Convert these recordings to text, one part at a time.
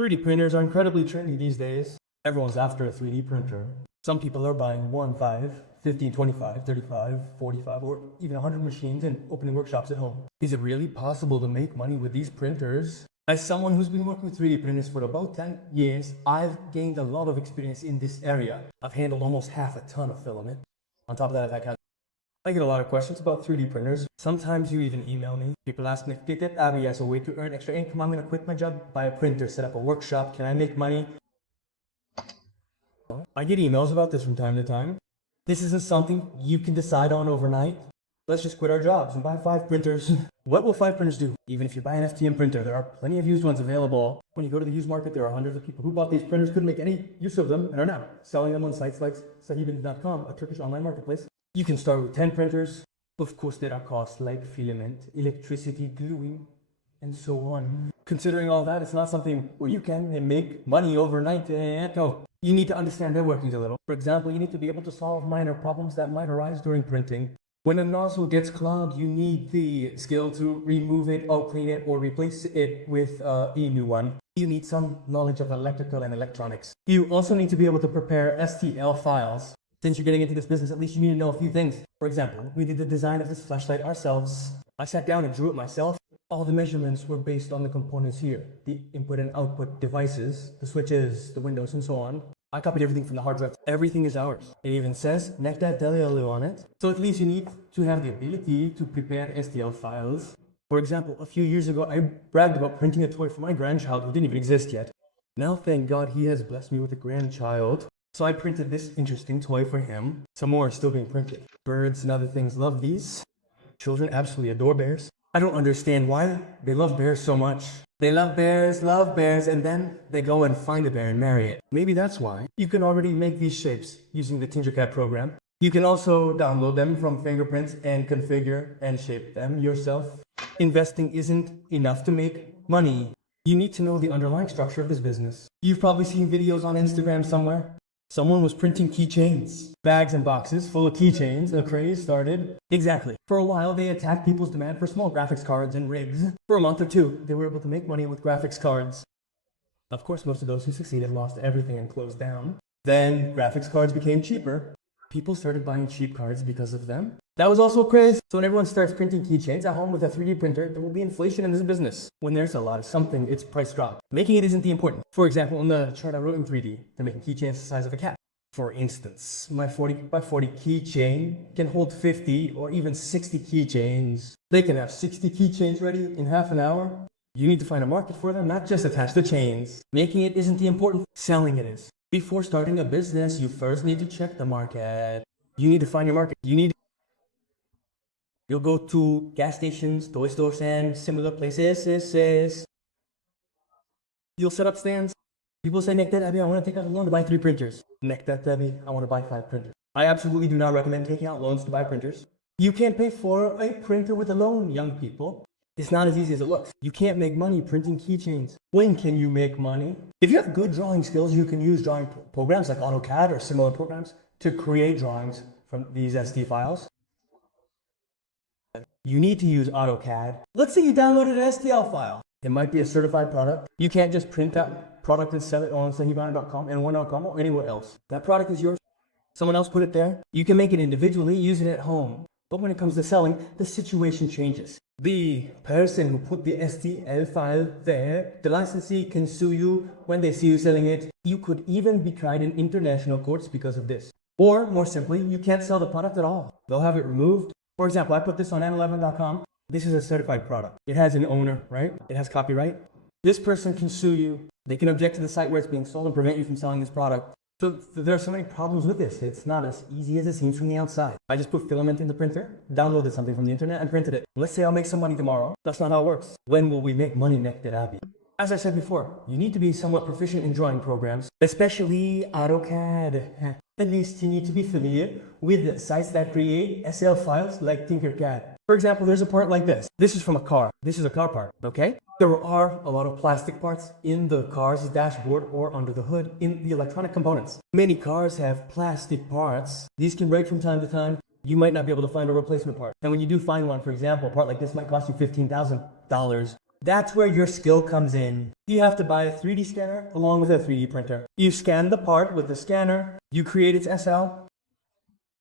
3D printers are incredibly trendy these days. Everyone's after a 3D printer. Some people are buying 1, 5, 15, 25, 35, 45, or even 100 machines and opening workshops at home. Is it really possible to make money with these printers? As someone who's been working with 3D printers for about 10 years, I've gained a lot of experience in this area. I've handled almost half a ton of filament. On top of that, I get a lot of questions about 3D printers. Sometimes you even email me. People ask me, Abby, as a way to earn extra income, I'm going to quit my job, buy a printer, set up a workshop. Can I make money? I get emails about this from time to time. This isn't something you can decide on overnight. Let's just quit our jobs and buy 5 printers. What will 5 printers do? Even if you buy an FTM printer, there are plenty of used ones available. When you go to the used market, there are hundreds of people who bought these printers, couldn't make any use of them, and are now selling them on sites like sahibin.com, a Turkish online marketplace. You can start with 10 printers. Of course, there are costs like filament, electricity, gluing, and so on. Considering all that, it's not something where you can make money overnight. No, you need to understand their workings a little. For example, you need to be able to solve minor problems that might arise during printing. When a nozzle gets clogged, you need the skill to remove it or clean it or replace it with a new one. You need some knowledge of electrical and electronics. You also need to be able to prepare STL files. Since you're getting into this business, at least you need to know a few things. For example, we did the design of this flashlight ourselves. I sat down and drew it myself. All the measurements were based on the components here, the input and output devices, the switches, the windows, and so on. I copied everything from the hard drive. Everything is ours. It even says Nektat Delialu on it. So at least you need to have the ability to prepare STL files. For example, a few years ago, I bragged about printing a toy for my grandchild who didn't even exist yet. Now, thank God, he has blessed me with a grandchild. So I printed this interesting toy for him. Some more are still being printed. Birds and other things love these. Children absolutely adore bears. I don't understand why they love bears so much. They love bears, and then they go and find a bear and marry it. Maybe that's why. You can already make these shapes using the Tinkercad program. You can also download them from Fingerprints and configure and shape them yourself. Investing isn't enough to make money. You need to know the underlying structure of this business. You've probably seen videos on Instagram somewhere. Someone was printing keychains. Bags and boxes full of keychains. A craze started. Exactly. For a while, they attacked people's demand for small graphics cards and rigs. For a month or two, they were able to make money with graphics cards. Of course, most of those who succeeded lost everything and closed down. Then, graphics cards became cheaper. People started buying cheap cards because of them. That was also a craze. So when everyone starts printing keychains at home with a 3D printer, there will be inflation in this business. When there's a lot of something, its price drops. Making it isn't the important. For example, in the chart I wrote in 3D, they're making keychains the size of a cat. For instance, my 40 by 40 keychain can hold 50 or even 60 keychains. They can have 60 keychains ready in half an hour. You need to find a market for them, not just attach the chains. Making it isn't the important, selling it is. Before starting a business, you first need to check the market. You need to find your market. You'll go to gas stations, toy stores, and similar places. You'll set up stands. People say, Nektat Abby, I want to take out a loan to buy 3 printers. Nektat Abby, I want to buy 5 printers. I absolutely do not recommend taking out loans to buy printers. You can't pay for a printer with a loan, young people. It's not as easy as it looks. You can't make money printing keychains. When can you make money? If you have good drawing skills, you can use drawing programs like AutoCAD or similar programs to create drawings from these SD files. You need to use AutoCAD. Let's say you downloaded an STL file. It might be a certified product. You can't just print that product and sell it on sahibin.com and one.com or anywhere else. That product is yours. Someone else put it there. You can make it individually, use it at home. But when it comes to selling, the situation changes. The person who put the STL file there, the licensee can sue you when they see you selling it. You could even be tried in international courts because of this. Or, more simply, you can't sell the product at all. They'll have it removed. For example, I put this on n11.com. This is a certified product. It has an owner, right? It has copyright. This person can sue you. They can object to the site where it's being sold and prevent you from selling this product. So there are so many problems with this. It's not as easy as it seems from the outside. I just put filament in the printer, downloaded something from the internet, and printed it. Let's say I'll make some money tomorrow. That's not how it works. When will we make money, Nektat Abby? As I said before, you need to be somewhat proficient in drawing programs, especially AutoCAD. At least you need to be familiar with sites that create SL files like Tinkercad. For example, there's a part like this. This is from a car. This is a car part, okay? There are a lot of plastic parts in the car's dashboard or under the hood in the electronic components. Many cars have plastic parts. These can break from time to time. You might not be able to find a replacement part. And when you do find one, for example, a part like this might cost you $15,000. That's where your skill comes in. You have to buy a 3D scanner along with a 3D printer. You scan the part with the scanner, you create its SL.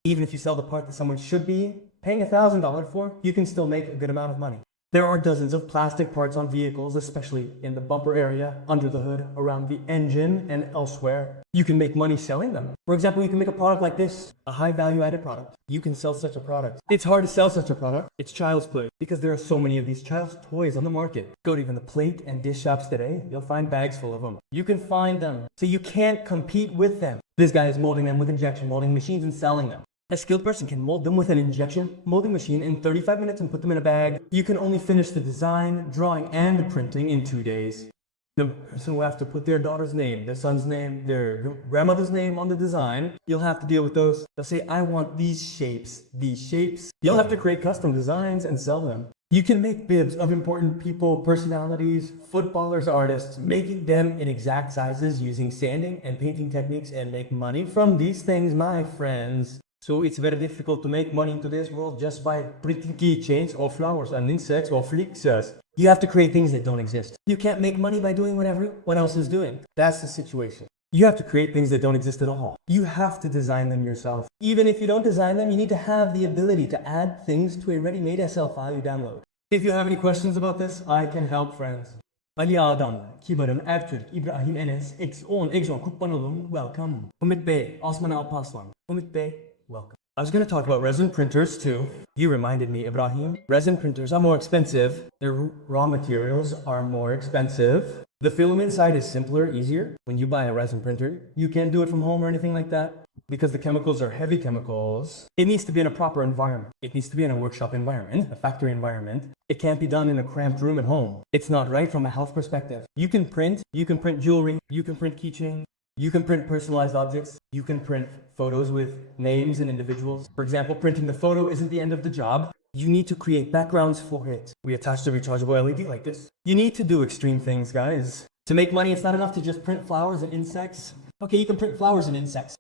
Even if you sell the part that someone should be paying $1,000 for, you can still make a good amount of money. There are dozens of plastic parts on vehicles, especially in the bumper area, under the hood, around the engine, and elsewhere. You can make money selling them. For example, you can make a product like this, a high value added product. You can sell such a product. It's hard to sell such a product. It's child's play because there are so many of these child's toys on the market. Go to even the plate and dish shops today, you'll find bags full of them. You can find them, so you can't compete with them. This guy is molding them with injection molding machines and selling them. A skilled person can mold them with an injection molding machine in 35 minutes and put them in a bag. You can only finish the design, drawing, and printing in 2 days. The person will have to put their daughter's name, their son's name, their grandmother's name on the design. You'll have to deal with those. They'll say, I want these shapes, these shapes. You'll have to create custom designs and sell them. You can make bibs of important people, personalities, footballers, artists, making them in exact sizes using sanding and painting techniques and make money from these things, my friends. So it's very difficult to make money in today's world just by printing keychains or flowers and insects or flixers. You have to create things that don't exist. You can't make money by doing what everyone else is doing. That's the situation. You have to create things that don't exist at all. You have to design them yourself. Even if you don't design them, you need to have the ability to add things to a ready-made SL file you download. If you have any questions about this, I can help, friends. Ali Adam, Kibarım, Ertürk, İbrahim Enes, X10, X10, Kukbanolum, welcome. Umit Bey, Osman Alpaslan. Umit Bey, welcome. I was going to talk about resin printers too. You reminded me, Ibrahim. Resin printers are more expensive. Their raw materials are more expensive. The filament side is simpler, easier. When you buy a resin printer, you can't do it from home or anything like that because the chemicals are heavy chemicals. It needs to be in a proper environment. It needs to be in a workshop environment, a factory environment. It can't be done in a cramped room at home. It's not right from a health perspective. You can print jewelry, you can print keychains, you can print personalized objects. You can print photos with names and individuals. For example, printing the photo isn't the end of the job. You need to create backgrounds for it. We attach the rechargeable LED like this. You need to do extreme things, guys. To make money, it's not enough to just print flowers and insects. Okay, you can print flowers and insects.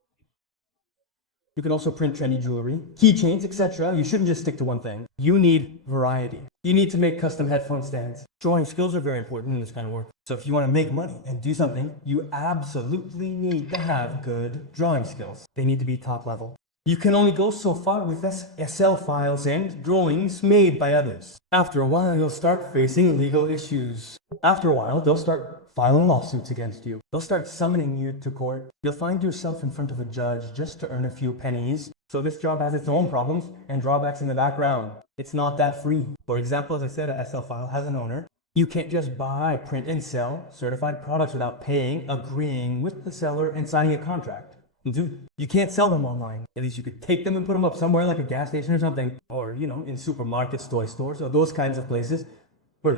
You can also print trendy jewelry, keychains, etc. You shouldn't just stick to one thing. You need variety. You need to make custom headphone stands. Drawing skills are very important in this kind of work. So if you want to make money and do something, you absolutely need to have good drawing skills. They need to be top level. You can only go so far with SL files and drawings made by others. After a while, you'll start facing legal issues. After a while, they'll start filing lawsuits against you. They'll start summoning you to court. You'll find yourself in front of a judge just to earn a few pennies. So this job has its own problems and drawbacks in the background. It's not that free. For example, as I said, a SL file has an owner. You can't just buy, print, and sell certified products without paying, agreeing with the seller, and signing a contract. Dude, you can't sell them online. At least you could take them and put them up somewhere like a gas station or something. Or, you know, in supermarkets, toy stores, or those kinds of places. But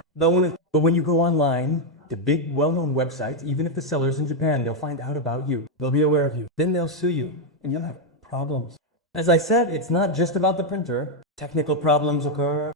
when you go online, the big well-known websites, even if the seller's in Japan, they'll find out about you. They'll be aware of you. Then they'll sue you, and you'll have problems. As I said, it's not just about the printer. Technical problems occur.